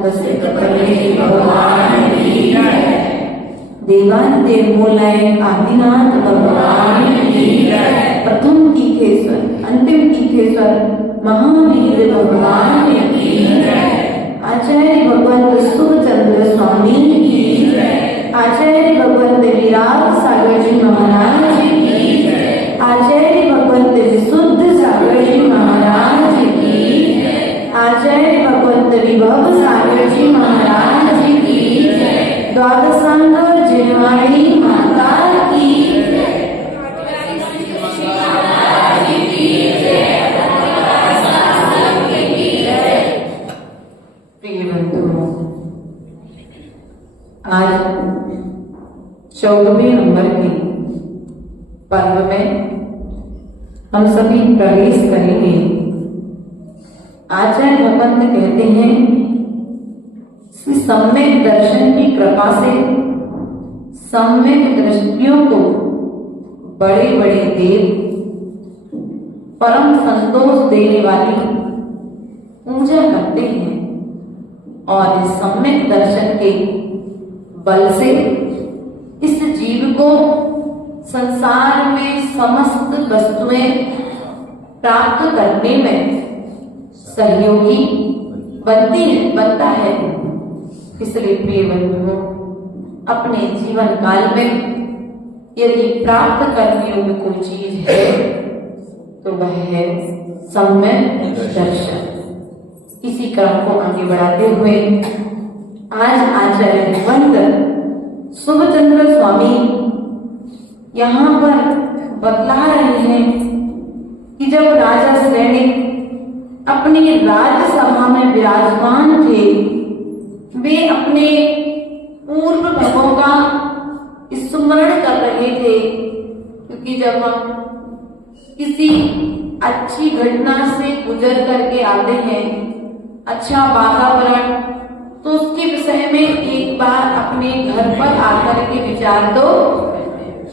प्रसिद्ध परे भगवान की जय। देवांते मूलय आदिनाथ भगवान की जय। प्रथम तीर्थेश्वर अंतिम तीर्थेश्वर महावीर भगवान की जय। आचार्य भगवंत सुखचंद्र स्वामी की जय। आचार्य भगवंत विराग सागर जी महाराज की जय। आचार्य भगवंत विशुद्ध सागर जी महाराज की जय। आचार्य भगवंत विभव सागर जी महाराज की जय। द्वादशांग जिनवाणी माता की जय। प्रिय बंधुओं, आज 14वें नंबर के पर्व में हम सभी प्रवेश करेंगे। आचार्य भगवंत कहते हैं कि सम्यक दर्शन की कृपा से सम्यक दृष्टियों को बड़े बड़े देव परम संतोष देने वाली पूजा करते हैं और इस सम्यक दर्शन के बल से इस जीव को संसार में समस्त वस्तुएं प्राप्त करने में सहयोगी बनता है। इसलिए प्रिय बंधुओं, अपने जीवन काल में यदि प्राप्त करने योग्य कोई चीज है तो वह है सम्यक दर्शन। इसी क्रम को आगे बढ़ाते हुए आज आचार्य भगवंत सुखचंद्र स्वामी यहाँ पर बतला रहे हैं कि जब राजा सैनिक अपनी राजसभा में विराजमान थे, वे अपने पूर्व भवों का स्मरण कर रहे थे। क्योंकि जब हम किसी अच्छी घटना से गुजर करके आते हैं, अच्छा वातावरण, तो उसके विषय में एक बार अपने घर पर आकर के विचार तो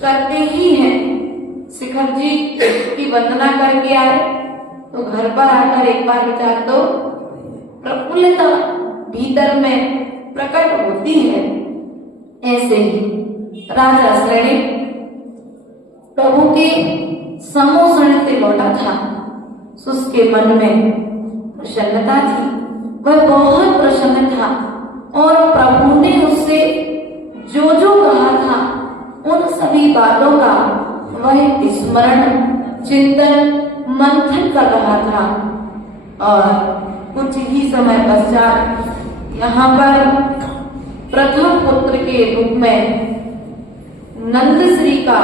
करते ही हैं। शिखर जी की वंदना करके आए तो घर पर आकर एक बार विचार तो प्रफुल्लता भीतर में प्रकट होती है। ऐसे ही राजा सैनिक प्रभु के सम्मोहन से लौटा था, उसके मन में प्रसन्नता थी, वह बहुत प्रसन्न था और प्रभु ने उससे जो जो कहा था उन सभी बातों का वह स्मरण चिंतन मंथन कर रहा था। और कुछ ही समय पश्चात यहाँ पर प्रथम पुत्र के रूप में नंद श्री का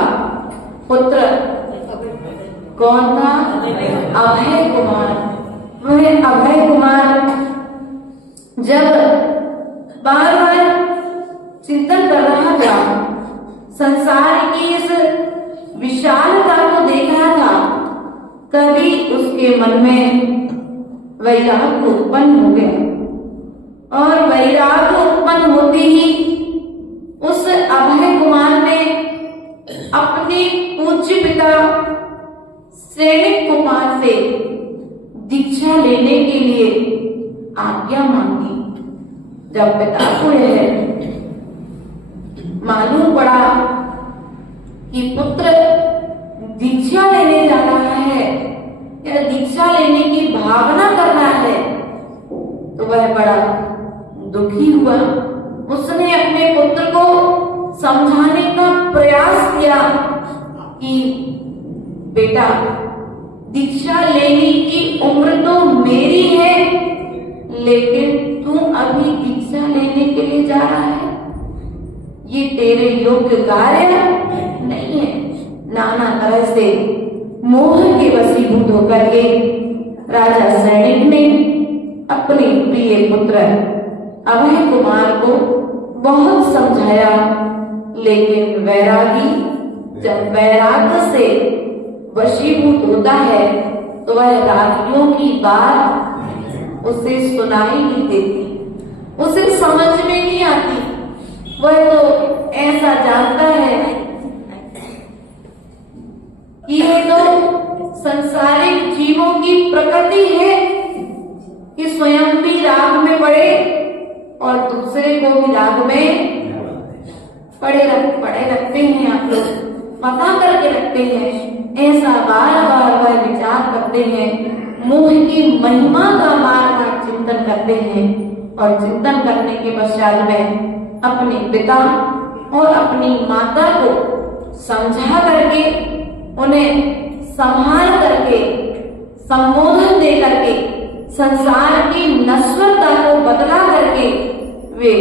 पुत्र कौन था? अभय कुमार। वह अभय कुमार जब बार बार चिंतन कर रहा था, संसार की इस विशालता को देख रहा था, तभी उसके मन में वैराग्य उत्पन्न हो गया। और वैराग्य उत्पन्न होते ही उस अभय कुमार ने अपने पूज्य पिता सैनिक कुमार से दीक्षा लेने के लिए आज्ञा मांगी। जब पिता को यह मालूम पड़ा कि पुत्र दीक्षा लेने जा रहा है या दीक्षा लेने की भावना कर रहा है, तो वह बड़ा दुखी हुआ। उसने अपने पुत्र को समझाने का प्रयास किया कि बेटा, दीक्षा लेने की उम्र तो मेरी है, लेकिन तू अभी दीक्षा लेने के लिए जा रहा है, ये तेरे योग्य कार्य नहीं है। नाना तरह से मोह के वशीभूत होकर के राजा सैनिक ने अपने प्रिय पुत्र अभय कुमार को बहुत समझाया, लेकिन वैरागी जब वैराग्य से वशीभूत होता है तो वह रागियों की बात उसे सुनाई नहीं देती, उसे समझ में नहीं आती। वह तो ऐसा जानता है कि ये तो संसारिक जीवों की प्रकृति है कि स्वयं भी राग में पड़े और दूसरे को भी राग में पड़े रखते हैं। आप लोग पता करके रखते हैं, ऐसा बार बार वह विचार करते हैं, मोह की महिमा का बार बार चिंतन करते हैं और चिंतन करने के पश्चात में अपने पिता और अपनी माता को समझा करके, उन्हें संभाल करके, संबोधन दे करके, संसार की नश्वरता को बदला करके वे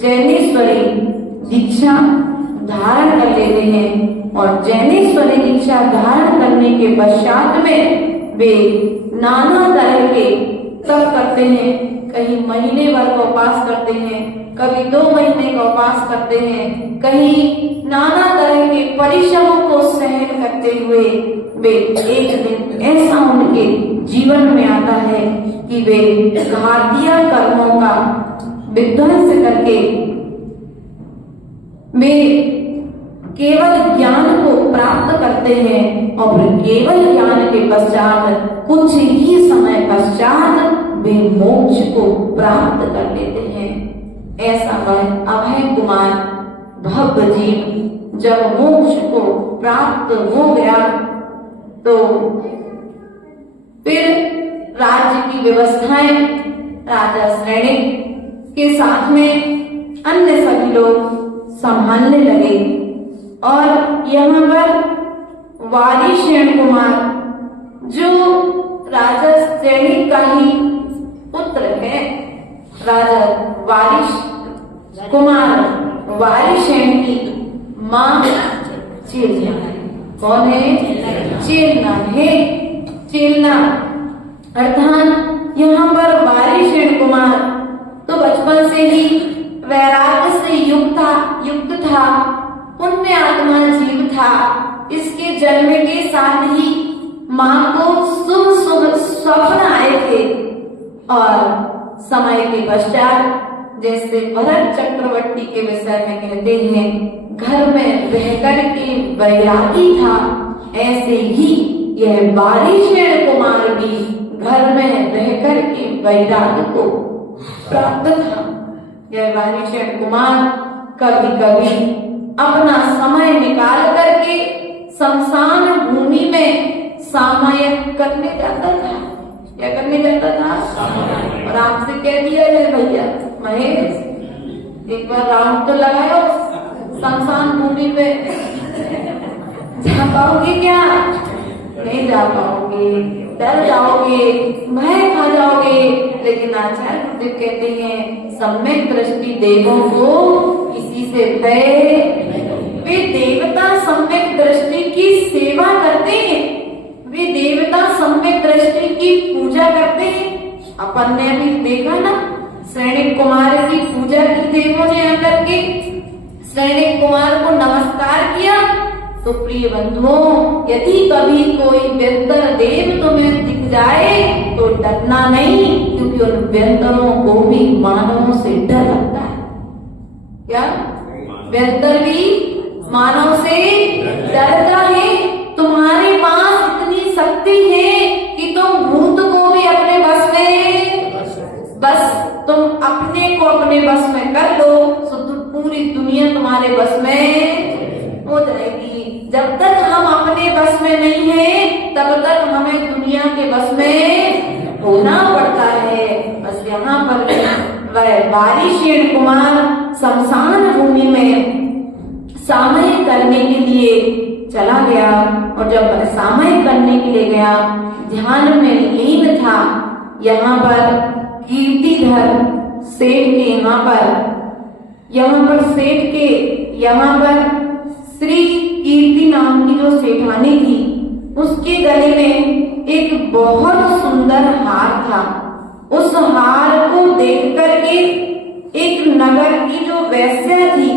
जैनेश्वरी दीक्षा धारण कर लेते हैं। और जैनेश्वरी दीक्षा धारण करने के पश्चात में वे नाना तरह के तप करते हैं। कहीं महीने भर का उपास करते हैं, कभी 2 महीने का उपास करते हैं, कहीं नाना तरह के परिश्रमों को सहन करते हुए वे एक दिन ऐसा उनके जीवन में आता है कि वे घातिया कर्मों का विध्वंस करके वे केवल ज्ञान को प्राप्त करते हैं और केवल ज्ञान के पश्चात कुछ ही समय पश्चात वे मोक्ष को प्राप्त कर लेते हैं। ऐसा वह अभय कुमार भव्य जीव जब मोक्ष को प्राप्त हो गया तो फिर राज्य की व्यवस्थाएं राजा श्रेणिक के साथ में अन्य सभी लोग संभालने लगे। और यहाँ पर वारिशेन कुमार जो राजा श्रेणिक का ही पुत्र है, राजा वारिश कुमार वारिशेन की मां चेलना है। कौन है? चेलना है। चेलना अर्थात यहाँ पर वारिशेन कुमार तो बचपन से ही वैराग्य से युक्त था, पुण्य आत्मा जीव था। इसके जन्म के साथ ही मां को शुभ स्वप्न आए थे और समय के पश्चात जैसे भरत चक्रवर्ती के विषय में कहते हैं घर में रहकर के वैरागी था, ऐसे ही यह वारिशेन कुमार भी घर में रहकर के वैराग्य को प्राप्त था। यह वारिशेन कुमार कभी कभी अपना समय निकाल करके शमशान भूमि में सामायिक करने जाता था। क्या करने जाता था? और आपसे कह दिया है भैया महेश, एक बार राउंड तो लगाओ शमशान भूमि पे। जा पाओगे क्या? नहीं जा पाओगे, डर जाओगे, भय खा जाओगे। लेकिन आचार्य गुरुदेव कहते हैं सम्यक दृष्टि देवों को किसी से भय, वे देवता सम्यक दृष्टि की सेवा करते हैं, वे देवता सम्यक दृष्टि की पूजा करते हैं। अपन ने अभी देखा ना, श्रेणिक कुमार की पूजा की देवों ने आकर के श्रेणिक कुमार को नमस्कार किया। तो प्रिय बंधुओं, यदि कभी कोई व्यंतर देव तुम्हें दिख जाए तो डरना नहीं, क्योंकि उन व्यंतरों को भी मानवों से डर लगता है। क्या? व्यंतर भी मानव से डरता है। तुम्हारे पास इतनी शक्ति है कि तुम भूत को भी अपने बस में, बस तुम अपने को अपने बस में कर लो तो पूरी दुनिया तुम्हारे बस में हो जाएगी। जब तक हम अपने बस में नहीं है तब तक हमें दुनिया के बस में होना पड़ता है। बस यहाँ पर वह वारिशेन कुमार शमशान भूमि में सामयिक करने के लिए चला गया। और जब वह सामयिक करने के लिए गया, ध्यान में लीन था। यहाँ पर कीर्तिधर सेठ के यहाँ पर श्री कीर्ति नाम की जो सेठानी थी, उसके गले में एक बहुत सुंदर हार था। उस हार को देख करके एक नगर की जो वैश्या थी,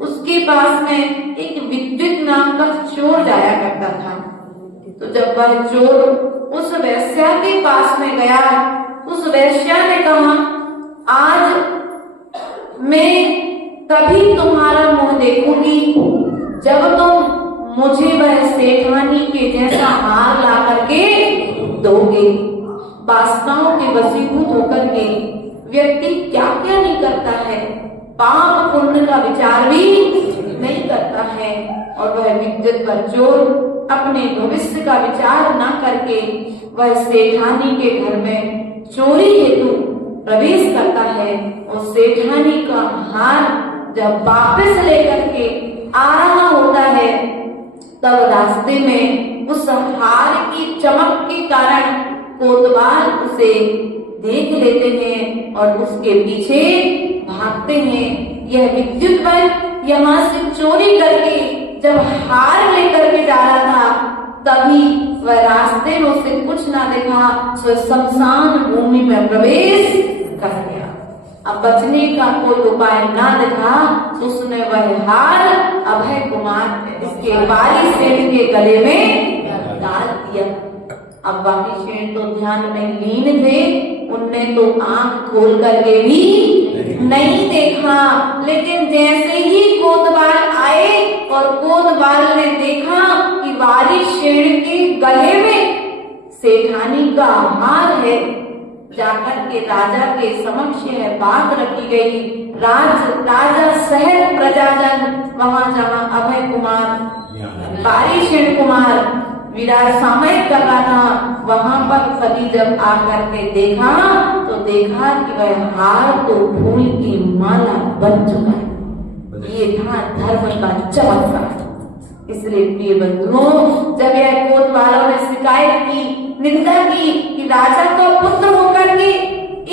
उसके पास में एक विद्युत नाम का चोर जाया करता था। तो जब वह चोर उस वैश्या के पास में गया, उस वैश्या ने कहा, आज मैं तभी तुम्हारा मुंह देखूंगी जब तुम मुझे वह सेठानी के जैसा हार ला करके दोगे। वासनाओं के वशीभूत होकर के व्यक्ति क्या क्या नहीं करता है, पाप पुण्य का विचार भी नहीं करता है। और वह विद्युत पर चोर अपने भविष्य का विचार न करके वह सेठानी के घर में चोरी हेतु प्रवेश करता है और सेठानी का हार जब वापस लेकर के आ रहा होता है, तब रास्ते में उस हार की चमक के कारण कोतवाल उसे देख लेते हैं और उसके पीछे भागते हैं। यह विद्युत बल यहाँ से चोरी करके जब हार लेकर के जा रहा था, तभी वह रास्ते में उसे कुछ ना देखा, सो शमशान भूमि में प्रवेश कर गया। अब बचने का कोई उपाय ना देखा, उसने वह हार अभय कुमार इसके बारी सेठ के गले में डाल दिया। अब बाकी शेर तो ध्यान में लीन थे, उनने तो आंख खोल करके भी नहीं देखा, लेकिन जैसे ही कोतवाल आए और कोतवाल ने देखा कि वारी शेर के गले में सेठानी का हार है, जाकर के राजा के समक्ष यह बात रखी गई। राजा सहित प्रजाजन वहां जहां अभय कुमार वारी शेर कुमार विराट सामयिक कर रहा था, वहां पर सभी जब आकर के देखा तो देखा कि वह हार तो फूल की माला बन चुका है। ये था धर्म का चमत्कार। इसलिए प्रिय बंधुओं, जब यह कोतवालों ने शिकायत की, निंदा की कि राजा का पुत्र होकर के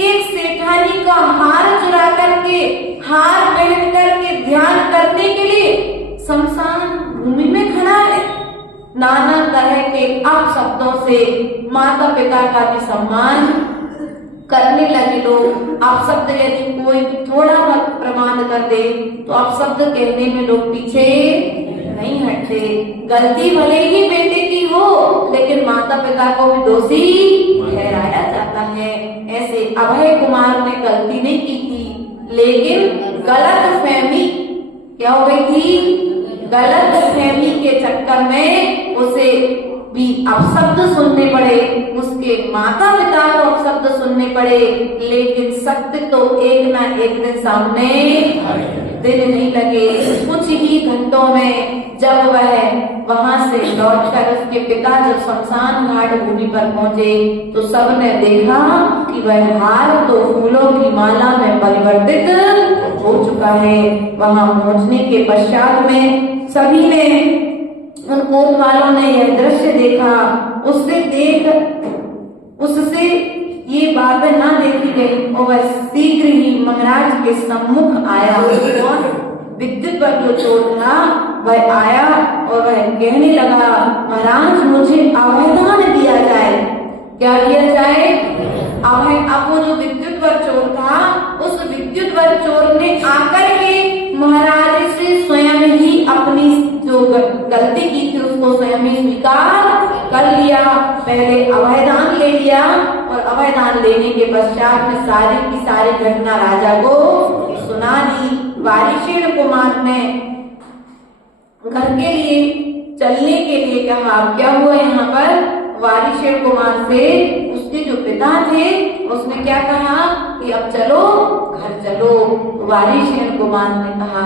एक सेठानी का हार चुरा करके, हार पहन करके ध्यान करने के लिए शमशान भूमि में खड़ा है, नाना तरह के अपशब्दों से माता पिता का भी सम्मान करने लगे लोग। अपशब्द यदि कोई भी थोड़ा बहुत प्रमाद कर दे तो अपशब्द कहने में लोग पीछे नहीं हटते। गलती भले ही बेटे की हो, लेकिन माता पिता को भी दोषी ठहराया जाता है। ऐसे अभय कुमार ने गलती नहीं की थी, लेकिन गलत फहमी क्या हो गई थी, गलत फहमी के चक्कर में उसे भी अपशब्द सुनने पड़े, उसके माता पिता को अपशब्द सुनने पड़े, लेकिन सत्य तो एक ना एक दिन सामने दिन नहीं लगे। कुछ ही घंटों में जब वह वहां से लौटकर उसके पिता जब शमशान घाट भूमि पर पहुंचे तो सबने देखा कि वह हार तो फूलों की माला में परिवर्तित हो चुका है। वहां पहुंचने के पश्चात में सभी ने, उन कोतवालों ने यह दृश्य देखा, उससे ये बातें ना देखी गई और वह शीघ्र ही महाराज के सम्मुख आया। और विद्युत पर जो चोर था वह आया और वह कहने लगा, महाराज मुझे अभयदान दिया जाए। क्या दिया जाए? अभय। अब वो जो विद्युत पर चोर था, उस विद्युत पर चोर ने आकर के महाराज से स्वयं ही अपनी जो गलती की थी उसको स्वयं ही स्वीकार कर लिया। पहले अभयदान ले लिया और अभयदान लेने के पश्चात में सारी की सारी घटना राजा को सुना दी। वारिशेण कुमार ने घर के लिए चलने के लिए कहा। क्या हुआ यहाँ पर? वारिशेण कुमार से उसके जो पिता थे उसने क्या कहा कि अब चलो घर चलो। वारिशेण कुमार ने कहा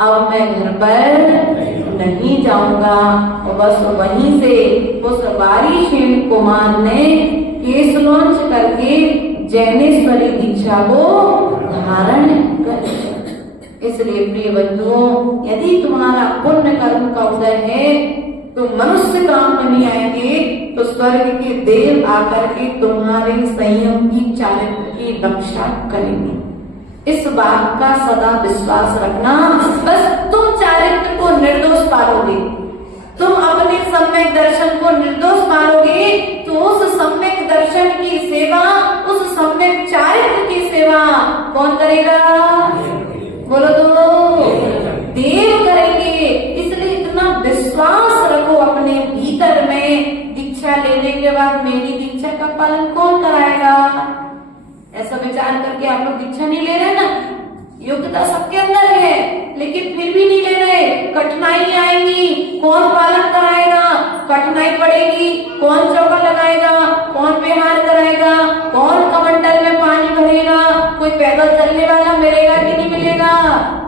अब मैं घर पर नहीं जाऊंगा। और बस वहीं से उस वारिशेण कुमार ने केस लॉन्च करके जैनेश्वरी दीक्षा को धारण कर लिया। इसलिए प्रिय बंधुओं, यदि तुम्हारा पुण्य कर्म का उदय है तो मनुष्य काम में नहीं आएंगे तो स्वर्ग के देव आकर के तुम्हारे संयम की चारित्र की रक्षा करेंगे। इस बात का सदा विश्वास रखना। बस तुम चारित्र को निर्दोष पालोगे, तुम अपने सम्यक दर्शन को निर्दोष पालोगे तो उस सम्यक दर्शन की सेवा, उस सम्यक चारित्र की सेवा कौन करेगा? बोलो तो देव करेंगे। इसलिए इतना विश्वास रखो अपने भीतर में। दीक्षा लेने के बाद मेरी दीक्षा का पालन कौन कराएगा? ऐसा विचार करके आप लोग दीक्षा नहीं ले रहे ना। योग्यता सबके अंदर है लेकिन फिर भी नहीं ले रहे। कठिनाई आएंगी, कौन पालन कराएगा? कठिनाई पड़ेगी, कौन चौका लगाएगा? कौन विहार कराएगा? कौन कमंडल में पानी भरेगा? कोई पैदल चलने वाला मिलेगा कि नहीं मिलेगा?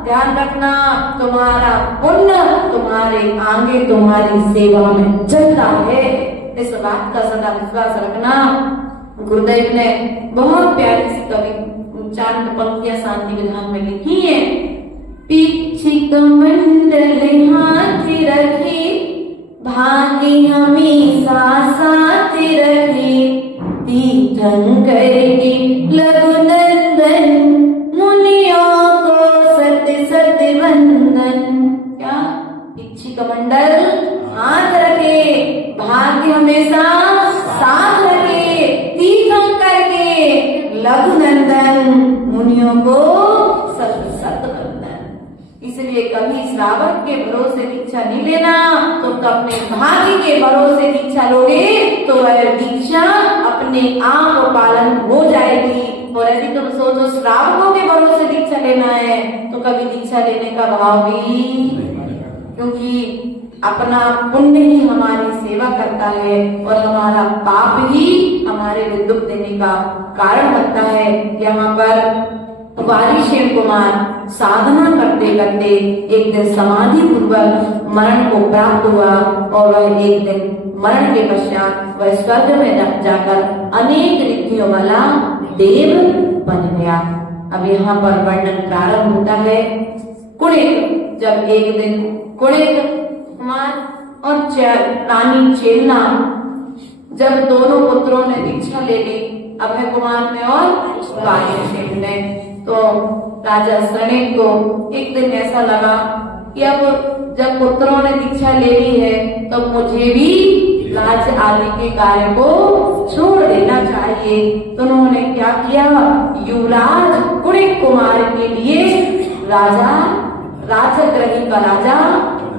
ध्यान रखना, तुम्हारा पुण्य तुम्हारे आगे तुम्हारी सेवा में चलता है, इस बात का सदा विश्वास रखना। गुरुदेव ने बहुत प्यारी सी कवि चांद पंक्तियां शांति विधान में लिखी है। पीछे कमंडल हाथ रखे, भाग्य हमेशा साथ रखे, तीर्थंकर के लघुनंदन, मुनियों को सत सत वंदन। क्या? इच्छी कमंडल हाथ रखे, भाग्य हमेशा साथ रखे, तीर्थंकर के लघुनंदन, मुनियों को सत सत वंदन। इसलिए कभी श्रावक के भरोसे दीक्षा नहीं लेना, तो अपने भाग्य के भरोसे दीक्षा लोगे तो वह दीक्षा अपने आप पालन हो जाएगी। और यदि तुम सोचो श्रावकों के भरोसे दीक्षा लेना है तो कभी दीक्षा लेने का भाव भी, क्योंकि अपना पुण्य ही हमारी सेवा करता है और हमारा पाप ही हमारे लिए दुख देने का कारण बनता है। यहाँ पर वालीशेन कुमार साधना करते करते एक दिन समाधि पूर्वक मरण को प्राप्त हुआ और वह एक दिन मरण के पश्चात वह स्वर्ग में जाकर अनेक रिद्धियों वाला देव बन गया। अब यहाँ पर वर्णन प्रारंभ होता है। कुणिक, जब एक दिन कुणिक कुमार और रानी चेलना, जब दोनों पुत्रों ने दीक्षा ले ली, अभय कुमार ने और वालीशेन ने, तो राजा शरणेक को एक दिन ऐसा लगा कि अब जब पुत्रों ने दीक्षा ले ली है तो मुझे भी राज्य आदि के कार्य को छोड़ देना चाहिए। तो उन्होंने क्या किया? युवराज कुणिक कुमार के लिए राजगृही का राजा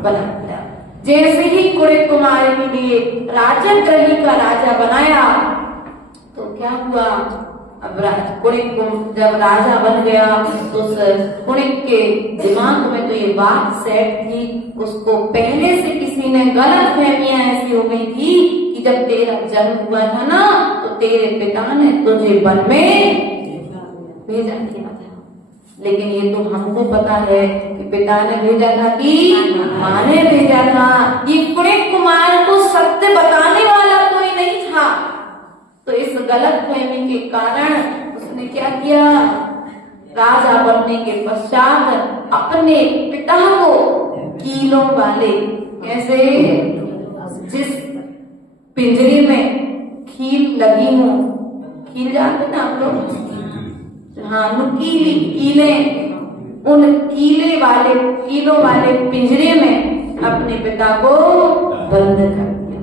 बना दिया। जैसे ही कुणिक कुमार के लिए राजगृही का राजा बनाया तो क्या हुआ? अब कुणिक जब राजा बन गया तो कुणिक के दिमाग में तो ये बात सेट थी, उसको पहले से किसी ने गलत फहमियां ऐसी हो गई थी कि जब तेरा जन्म हुआ था ना तो तेरे पिता ने तुझे वन में भेजा किया था। लेकिन ये तो हमको पता है कि पिता ने भेजा था कि माँ ने भेजा था। ये कुणिक कुमार को सत्य बताने वाला कोई नहीं था। तो इस गलत फहमी के कारण उसने क्या किया? राजा बनने के पश्चात अपने पिता को कीलों वाले, कैसे, जिस पिंजरे में खील लगी हो, खील जानते ना आप लोग? हाँ, नुकीली कीले, उन कीलों वाले पिंजरे में अपने पिता को बंद कर दिया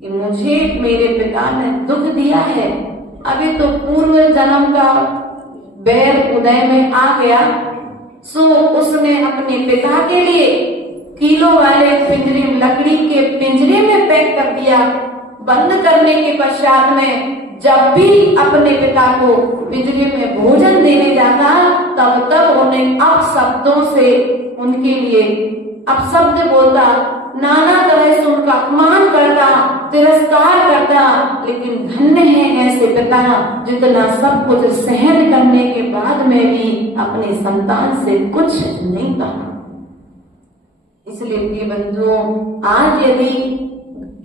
कि मुझे मेरे पिता ने दुख दिया है। अभी तो पूर्व जन्म का बैर उदय में आ गया, सो उसने अपने पिता के लिए कीलों वाले पिंजरे, लकड़ी के पिंजरे में पैक कर दिया। बंद करने के पश्चात में जब भी अपने पिता को पिंजरे में भोजन देने जाता तब तब उन्हें अपशब्दों से उनके लिए अपशब्द बोलता, नाना तरह से उनका अपमान करता, तिरस्कार करता। लेकिन धन्य है ऐसे पिता जितना सब कुछ सहन करने के बाद में भी अपने संतान से कुछ नहीं कहा। इसलिए प्रिय बंधुओं, आज यदि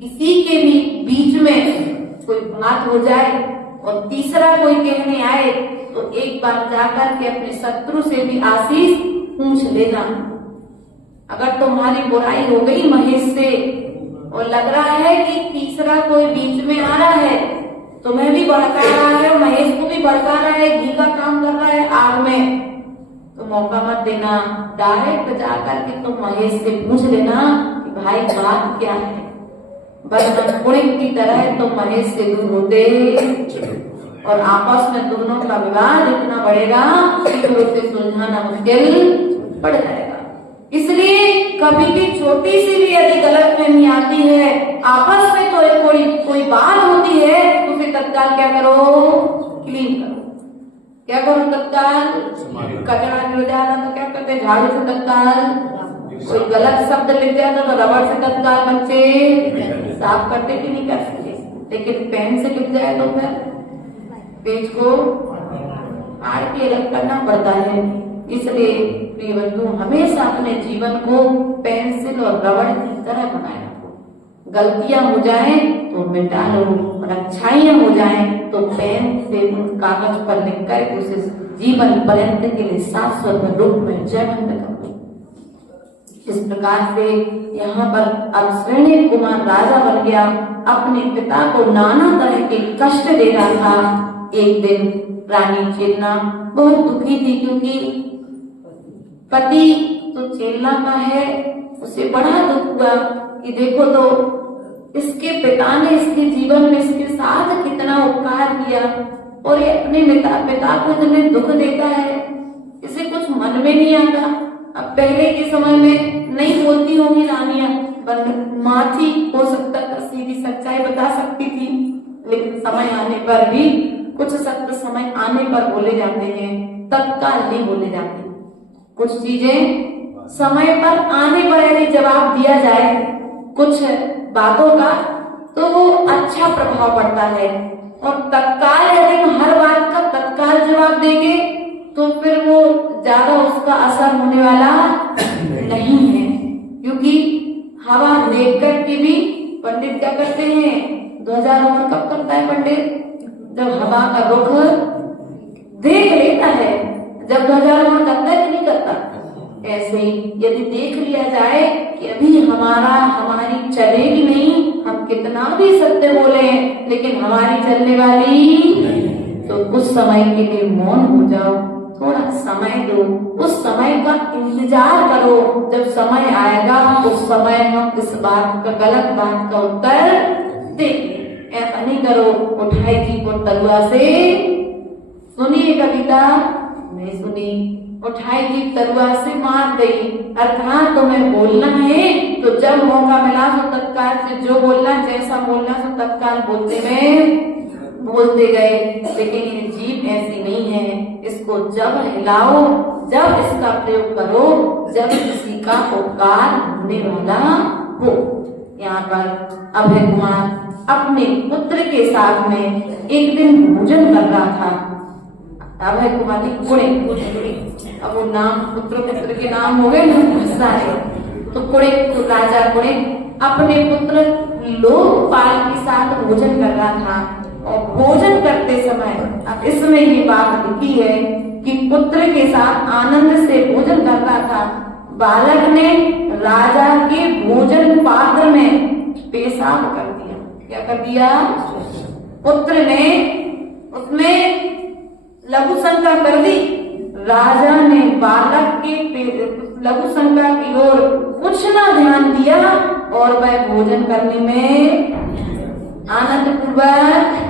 किसी के भी बीच में कोई बात हो जाए और तीसरा कोई कहने आए तो एक बार जाकर के अपने शत्रु से भी आशीष पूछ लेना। अगर तुम्हारी बुराई हो गई महेश से और लग रहा है कि तीसरा कोई बीच में आ रहा है, तुम्हें भी भड़का रहा है, महेश को भी भड़का रहा है, घी का काम कर रहा है आग में, तो मौका मत देना। डायरेक्ट जाकर के तुम महेश से पूछ लेना कि भाई बात क्या है। बस कुणिक की तरह तुम महेश से दूर होते और आपस में दोनों का विवाद इतना बढ़ेगा कि उसे सुलझाना मुश्किल पड़ जाएगा। इसलिए कभी भी छोटी सी भी यदि गलतफहमी आती है, आपस में तो कोई बात होती है तो फिर तत्काल क्या करो? क्लीन करो। क्या करो तत्काल? कचरा गिर जाता तो क्या करते? झाड़ू से तत्काल। कोई गलत शब्द लिख जाता तो रबड़ से तत्काल बच्चे साफ करते कि नहीं कर सकते। लेकिन पेन से लिख जाए तो फिर पेज को फाड़ के अलग करना पड़ता है। इसलिए प्रिय बंधु, हमेशा अपने जीवन को पेंसिल और रबड़ की तरह बनाए रखो। गलतियां हो जाए तो मिटा लो, और अच्छाइयां हो जाए तो पेन से उन कागज पर लिख कर उसे जीवन पर्यंत के लिए शाश्वत रूप में जयवंत करो। इस प्रकार से यहाँ पर अब श्रेणी कुमार राजा बन गया। अपने पिता को नाना तरह के कष्ट दे रहा था। एक दिन रानी चेतना बहुत दुखी थी, क्योंकि पति तो चेतना का है। उसे बड़ा दुख हुआ कि देखो तो इसके पिता ने इसके जीवन में इसके साथ कितना उपकार किया, और ये अपने पिता को इतने दुख देता है, इसे कुछ मन में नहीं आता। अब पहले के समय में नहीं बोलती होंगी रानियां, माँ थी, हो सकता था सीधी सच्चाई बता सकती थी, लेकिन समय आने पर भी कुछ सत्य समय आने पर बोले जाते हैं, तत्काल नहीं बोले जाते। कुछ चीजें समय पर आने पर यदि जवाब दिया जाए कुछ बातों का, तो वो अच्छा प्रभाव पड़ता है। और तत्काल यदि हम हर बात का तत्काल जवाब देंगे तो फिर वो ज्यादा उसका असर होने वाला नहीं है। क्योंकि हवा देख कर के भी पंडित क्या करते हैं, ध्वजारोहण कब करता है पंडित? जब हवा का रुख देख लेता है। जब ध्वजारोहण करता है कि नहीं करता? ऐसे ही यदि देख लिया जाए कि अभी हमारी चलेगी नहीं, हम कितना भी सत्य बोले लेकिन हमारी चलने वाली, तो कुछ समय के लिए मौन हो जाओ, थोड़ा समय दो, उस समय का इंतजार करो। जब समय आएगा उस समय हम इस बात का, गलत बात का उत्तर देंगे। ऐसा नहीं करो उठाई जी को तलुआ से। सुनिए कविता, नहीं सुनी? उठाई जी तलुआ से मार गई। अर्थात तुम्हें बोलना है तो जब मौका मिला तो तत्काल से जो बोलना, जैसा बोलना तो तत्काल बोलते गए। लेकिन ये जीभ ऐसी नहीं है, इसको जब हिलाओ, जब इसका प्रयोग करो, जब किसी का उपकार होने वाला हो। यहाँ पर अभय कुमार अपने पुत्र के साथ में एक दिन भोजन कर रहा था। अभय कुमार कुड़े, अब वो नाम पुत्र के नाम हो गए सारे, तो कुड़े, तो राजा कुड़े अपने पुत्र लोकपाल के साथ भोजन कर रहा था। और भोजन करते समय अब इसमें ये बात लिखी है कि पुत्र के साथ आनंद से भोजन कर रहा था। बालक ने राजा के भोजन पात्र में पेशाब कर दिया। क्या कर दिया? पुत्र ने उसमें लघु शंका कर दी। राजा ने बालक के लघु शंका की ओर कुछ ना ध्यान दिया और वह भोजन करने में आनंद पूर्वक।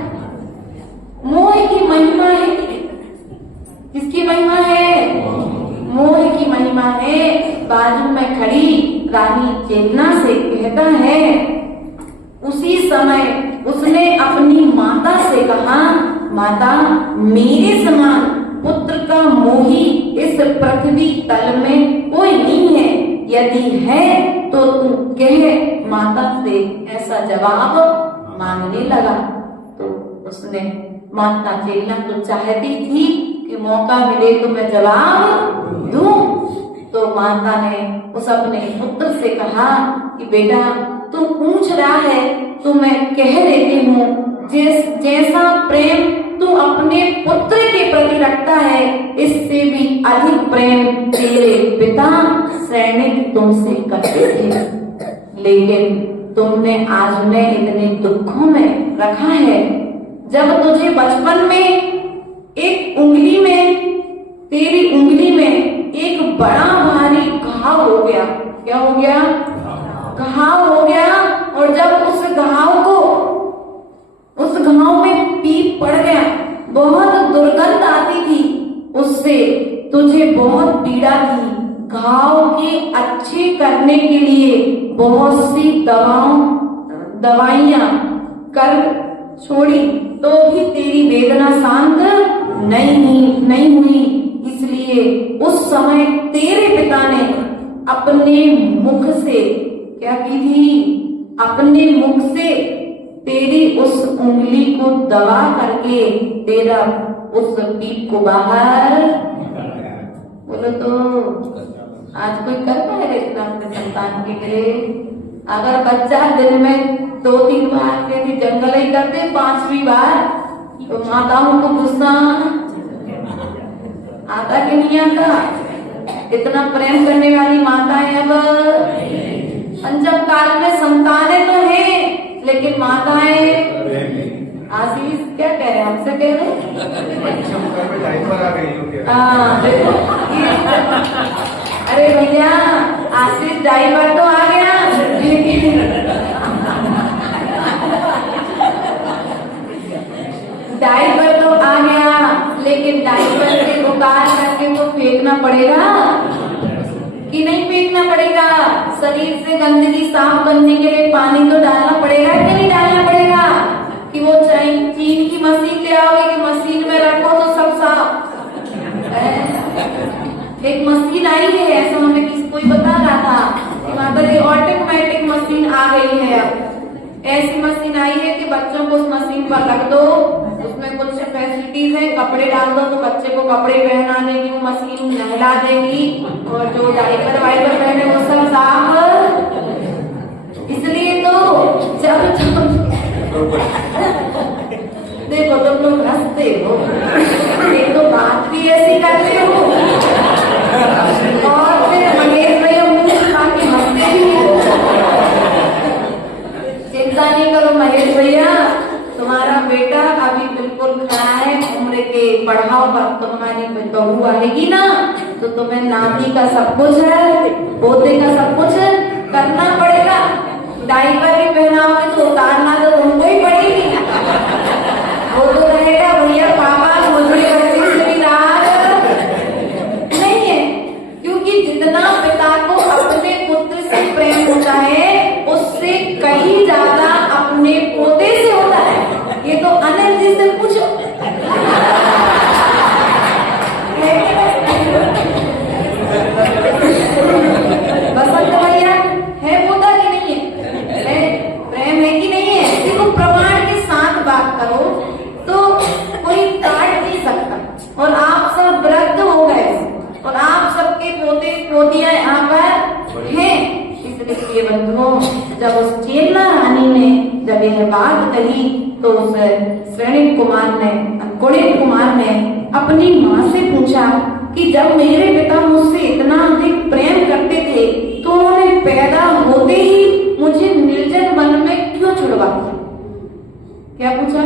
मोह की महिमा है। किसकी महिमा है? मोह की महिमा है। बाजू में खड़ी रानी चेतना से कहता है, उसी समय उसने अपनी माता से कहा, माता, मेरे समान पुत्र का मोही इस पृथ्वी तल में कोई नहीं है। यदि है तो तू कह। माता से ऐसा जवाब मांगने लगा। तो उसने, माता चेतना तो चाहती थी कि मौका मिले तो मैं जवाब दूं। तो माता ने उस अपने पुत्र से कहा कि बेटा, तू पूछ रहा है तो मैं कह देती हूँ, जैसा प्रेम तू अपने पुत्र के प्रति रखता है, इससे भी अधिक प्रेम तेरे पिता सैनिक तुमसे करते थे। लेकिन तुमने आज उन्हें इतने दुखों में रखा है। जब तुझे बचपन में तेरी उंगली में एक बड़ा भारी घाव हो गया। क्या हो गया? घाव हो गया। और जब उस घाव में पीप पड़ गया, बहुत दुर्गंध आती थी, उससे तुझे बहुत पीड़ा थी। घाव के अच्छे करने के लिए बहुत सी दवाइयां कर छोड़ी, तो भी तेरी वेदना शांत नहीं हुई। इसलिए उस समय तेरे पिता ने अपने मुख से क्या की थी? अपने मुख से तेरी उस उंगली को दबा करके तेरा उस पीप को बाहर बोलो तो आज कोई कर पाएगा इतना अपने संतान के लिए? अगर बच्चा दिन में 2-3 बार यदि जंगल ही कर दे 5वीं बार तो माताओं को गुस्सा आता कि नहीं आता? इतना प्रेम करने वाली माताएं अब पंचम काल में संतानें तो हैं लेकिन माताएं। आशीष क्या कह रहे हैं? हमसे कह रहे हाँ देखो। अरे भैया आशीष डाइवर तो आ गया लेकिन डाइवर तो आ गया लेकिन डाइवर से उतार करके तो फेंकना पड़ेगा कि नहीं फेंकना पड़ेगा? शरीर से गंदगी साफ करने के लिए पानी तो डालना पड़ेगा कि नहीं डालना पड़ेगा? कि वो चीन की मशीन ले आओगे कि मशीन में रखो तो सब साफ? एक मशीन आई है ऐसा हमें कोई बता रहा था कि माता जी ऑटोमेटिक मशीन आ गई है। अब ऐसी मशीन आई है कि बच्चों को उस मशीन पर रख दो, उसमें कुछ फैसिलिटीज है, कपड़े डाल दो तो बच्चे को कपड़े पहना देगी, वो मशीन नहला देगी और जो डायपर वाइपर पहने वो सब साफ। इसलिए तो जब देखो तुम लोग हंसते हो, एक तो बात भी ऐसी करते हो और फिर महेश भैया मुंह खा के हंसते भी हो। चिंता नहीं करो महेश भैया, तुम्हारा बेटा अभी बिल्कुल खड़ा है, उम्र के बढ़ाव पर तुम्हारी बहू आएगी ना तो तुम्हें नाती का सब कुछ है, पोते का सब कुछ करना पड़ेगा। डायपर भी पहनाओगे तो उतारना तो तुमको ही पड़ेगी। वो तो रहेगा भैया पापा मुझे बच्चे से भी राग नहीं है, क्योंकि जितना पिता को अपने पुत्र से प्रेम होता है उससे कहीं ज्यादा अपने पोते से होता है। ये तो अनिल जी से पूछो। बसंत भैया है पोता कि नहीं है? प्रेम है कि नहीं है? देखो प्रमाण के साथ बात करो तो कोई काट नहीं सकता। और आप सब वृद्ध हो गए और आप सबके पोते पोतियां यहाँ पर हैं। इसलिए बंधुओं जब उस चेतना रानी ने जब यह बात कही तो उस श्रेणिक कुमार ने अपनी माँ से पूछा कि जब मेरे पिता मुझसे इतना अधिक प्रेम करते थे तो उन्होंने पैदा होते ही मुझे निर्जन वन में क्यों छुड़वा दिया? क्या पूछा?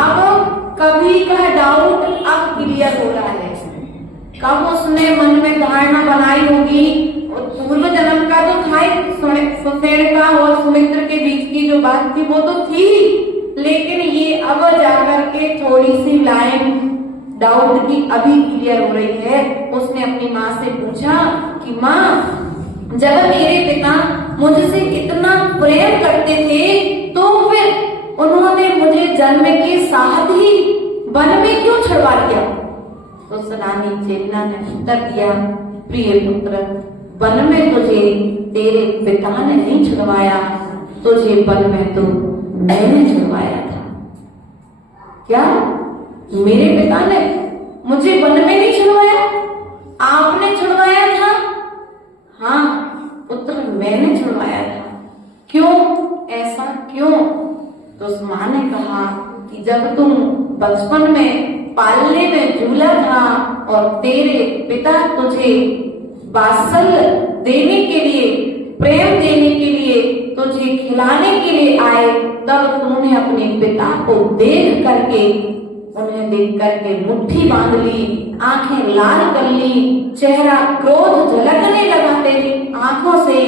अब कभी का डाउट अब क्लियर हो रहा है। कब उसने मन में धारणा बनाई होगी, और पूर्व जन्म का तो था ही, सुसेन का और सुमित्र के बीच की जो बात थी वो तो थी, लेकिन ये अब जाकर के थोड़ी सी लाइन डाउट की अभी क्लियर हो रही है। उसने अपनी माँ से पूछा कि माँ जब मेरे पिता मुझसे इतना प्रेम करते थे तो फिर उन्होंने मुझे जन्म के साथ ही वन में क्यों छुड़वा दिया? तो रानी चेतना ने उत्तर दिया, प्रिय पुत्र, वन में तुझे तेरे पिता ने नहीं छुड़वाया, तुझे वन में तो मैंने छुड़वाया था। क्या मेरे पिता ने मुझे वन में नहीं छुड़वाया? आपने छुड़वाया था? हाँ पुत्र मैंने छुड़वाया था। क्यों? ऐसा क्यों? तो उस माँ ने कहा कि जब तुम बचपन में पालने में झूला था और तेरे पिता तुझे वात्सल्य देने के लिए, प्रेम देने के लिए, तुझे खिलाने के लिए आए, तब तूने अपने पिता को देख करके, उन्हें देख करके मुट्ठी बांध ली, आंखें लाल कर ली, चेहरा क्रोध झलकने लगा तेरी आंखों से,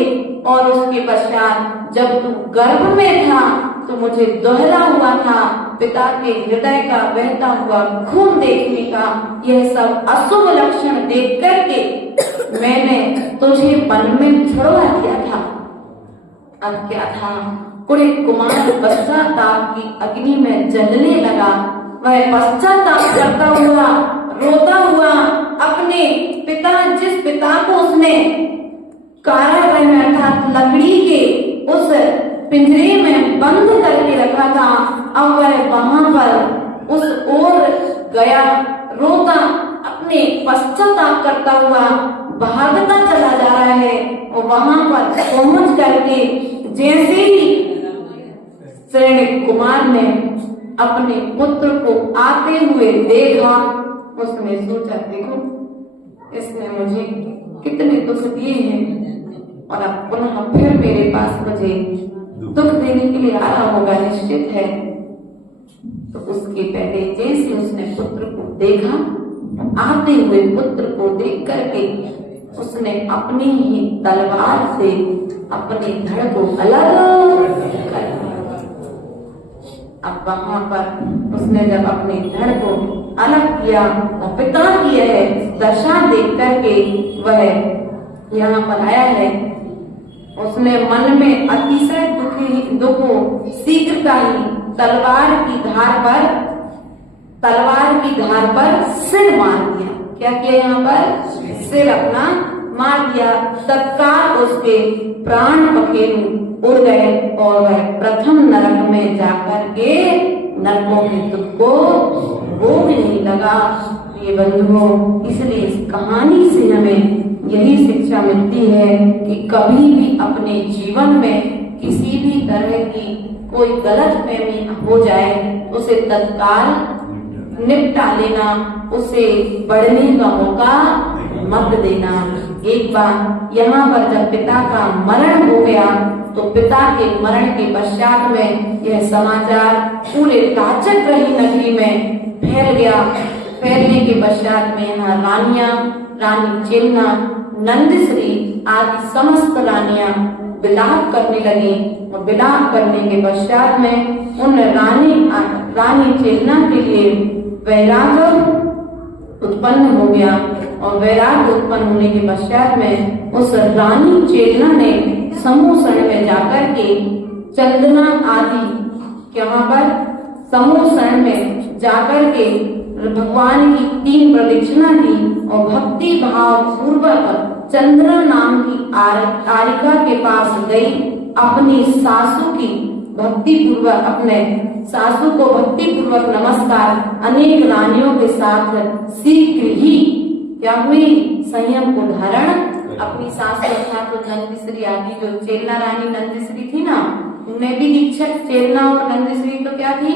और उसके पश्चात जब तू गर्भ में था तो मुझे दोहरा हुआ था पिता के हृदय का बहता हुआ खून देखने का। यह सब अशुभ लक्षण देख करके मैंने तुझे वन में छुड़वा दिया था। अब क्या था? कुमार पश्चाताप की अग्नि में जलने लगा। वह पश्चाताप करता हुआ, रोता हुआ अपने पिता, जिस पिता को उसने कारागृह में अर्थात लकड़ी के उस पिंजरे में बंद करके रखा था, अब वह वहां पर उस ओर गया, रोता, अपने पश्चाताप करता हुआ भागता चला जा रहा है। और वहां पर पहुंच करके जैसे ही सैनिक कुमार ने अपने पुत्र को आते हुए देखा, उसने सोचा देखो इसने मुझे कितने दुख दिए हैं और अब पुनः फिर मेरे पास मुझे दुख देने के लिए आ रहा होगा, निश्चित है। तो उसके पहले जैसे उसने पुत्र को देखा, आते हुए पुत्र को देख करके उसने अपनी ही तलवार से अपने धड़ को अलग कर दिया। अब वहां पर उसने जब अपने धड़ को अलग किया और पिता की यह दशा देख करके वह यहाँ पर आया है, उसने मन में अतिशय दुख शीघ्रता ही तलवार की धार पर सिर मार दिया। क्या किया? यहाँ पर सिर अपना मार दिया। तत्काल उसके प्राण पखेरु उड़ गए और वह प्रथम नरक में जाकर के नरकों के दुख को भोगने लगा। ये बंधुओं, इसलिए इस कहानी से हमें यही शिक्षा मिलती है कि कभी भी अपने जीवन में किसी भी तरह की कोई गलतफहमी हो जाए, उसे तत्काल निपटा लेना, उसे बढ़ने का मौका मत देना। एक बार यहाँ पर जब पिता का मरण हो गया तो पिता के मरण के पश्चात में यह समाचार पूरे राजगृह नगरी में फैल गया। फैलने के पश्चात में यहाँ रानियां, रानी चेलना, नंदश्री आदि समस्त रानियां विलाप करने लगी और विलाप करने के पश्चात में उन रानी चेलना के लिए वैराग्य उत्पन्न हो गया और वैराग्य उत्पन्न होने के पश्चात में उस रानी चेलना ने समूह शरण में जाकर के चंदना आदि यहाँ पर समूह शरण में जाकर के भगवान की 3 प्रदक्षिणा की और भक्ति भाव पूर्वक चंद्रा नाम की आरिका के पास गई। अपनी सासू की भक्ति पूर्वक, अपने सासू को भक्ति पूर्वक नमस्कार अनेक रानियों के साथ शीघ्र ही क्या हुई? संयम को धारण अपनी सासू अर्थात तो नंदश्री आदि जो चेलना रानी नंदश्री थी ना, उन्हें भी दीक्षा, चेलना और नंदश्री तो क्या थी?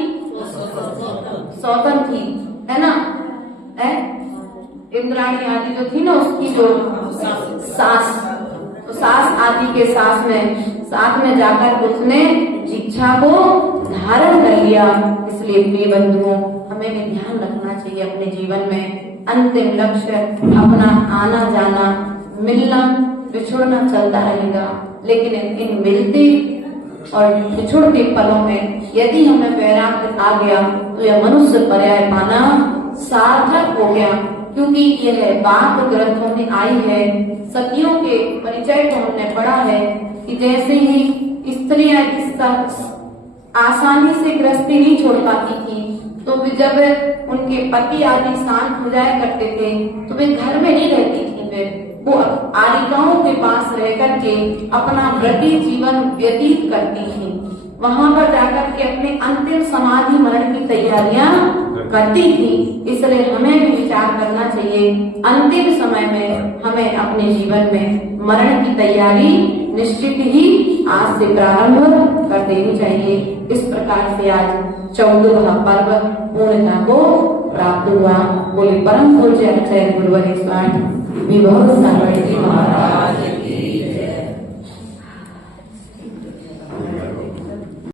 सौतन थी, है ना? इंद्राणी आदि जो थी ना, उसकी जो सास, तो सास आदि के साथ में जाकर उसने दीक्षा को धारण कर लिया। इसलिए प्रिय बंधुओं, हमें भी ध्यान रखना चाहिए अपने जीवन में अंतिम लक्ष्य अपना आना जाना, मिलना बिछुड़ना चलता रहेगा, लेकिन इन मिलते और बिछुड़ते पलों में यदि हमें वैराग्य आ गया तो यह मनुष्य पर्याय पाना सार्थक हो गया। क्योंकि यह बात ग्रंथों में आई है, सतियों के परिचय को हमने पढ़ा है कि जैसे ही स्त्रियां आसानी से गृहस्थी नहीं छोड़ पाती थी, तो वे जब उनके पति आदि शांत हो जाया करते थे तो वे घर में नहीं रहती थी, वे वो आरिकाओं के पास रह करके अपना व्रती जीवन व्यतीत करती थी। वहां पर जाकर के अपने अंतिम समाधि मरण की तैयारियां करती थी। इसलिए हमें भी विचार करना चाहिए, अंतिम समय में हमें अपने जीवन में मरण की तैयारी निश्चित ही आज से प्रारंभ कर देनी चाहिए। इस प्रकार से आज 14वां पर्व पूर्णता को प्राप्त हुआ। बोले परम पूज्य आचार्य गुरुवर स्वामी विभव सागर जी महाराज।